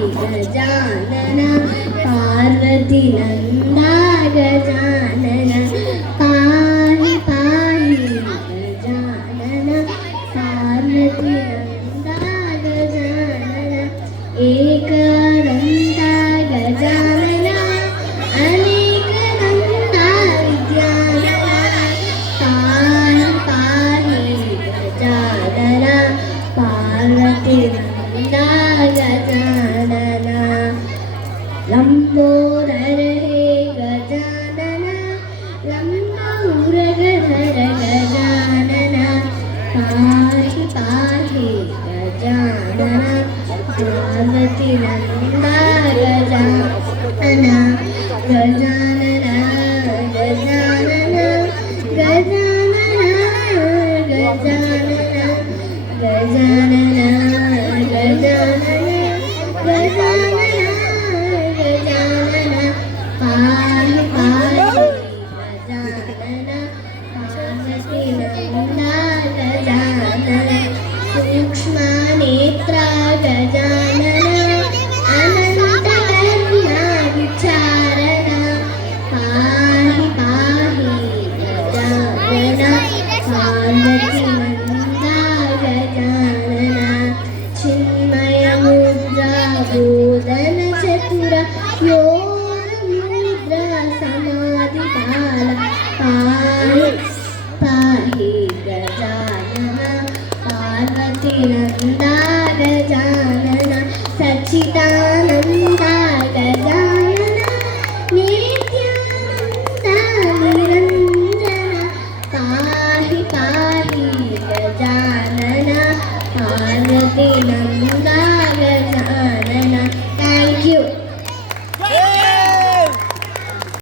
ಗಜಾನನ ಪಾರ್ವತಿ ನಂದ ಗಜಾನನ ಪಾಹಿ ಪಾಹಿ ಗಜಾನನ ಪಾರ್ವತಿ ನಂದ ಗಜಾನನ ಏಕದಂತ ಗಜಾನನ ಅನೇಕ ದಂತ ವಿದ್ಯಾನನ ಪಾಹಿ ಪಾಹಿ ಗಜಾನನ ಪಾರ್ವತಿ ನಂದ ಗಜಾನನ ಲಂಬೋದರ ಹೇ ಗಜಾನನ ಲಂಬೋದರಧರ ಗಜಾನನ ಪಾಹಿ ಪಾಹಿ ಗಜಾನನ ಪಾರ್ವತಿ ನಂದ ಗಜಾನನ ಗಜಾನನ ಗಜಾನನ ಗಜಾನನ ಗಜಾನನ ಗಜಾನನ ಗಜಾನನ ಗಜಾನನ ಗಜಾನನ ಪಾಹಿ ಪಾಹಿ ಗಜಾನನ ಪಾರ್ವತಿ ನಂದ ಗಜಾನನ ಸೂಕ್ಷ್ಮ ನೇತ್ರ ಗಜಾನನ ಅನಂತ ಕರ್ಣ ವಿಚಾರಣ ಪಾಹಿ ಪಾಹಿ ಗಜಾನನ ಪಾರ್ವತಿ ನಂದ ಗಜಾನನ ಚಿನ್ಮಯ ಮುದ್ರಾ ಬೋಧನ ಚತುರ ಯೋಗ ಮುದ್ರಾ ಸಮಾಧಿ ಕಾಲ ಪಾಹಿ ಪಾಹಿ ಗಜಾನನ ಪಾರ್ವತಿ ನಂದ ಗಜಾನನ ಸಚ್ಚಿದಾನಂದ ಗಜಾನನ ನಿತ್ಯಾನಂದ ನಿರಂಜನ ಪಾಹಿ ಪಾಹಿ ಗಜಾನನ ಪಾರ್ವತಿ ನಂದ ಗಜಾನನ. Thank you.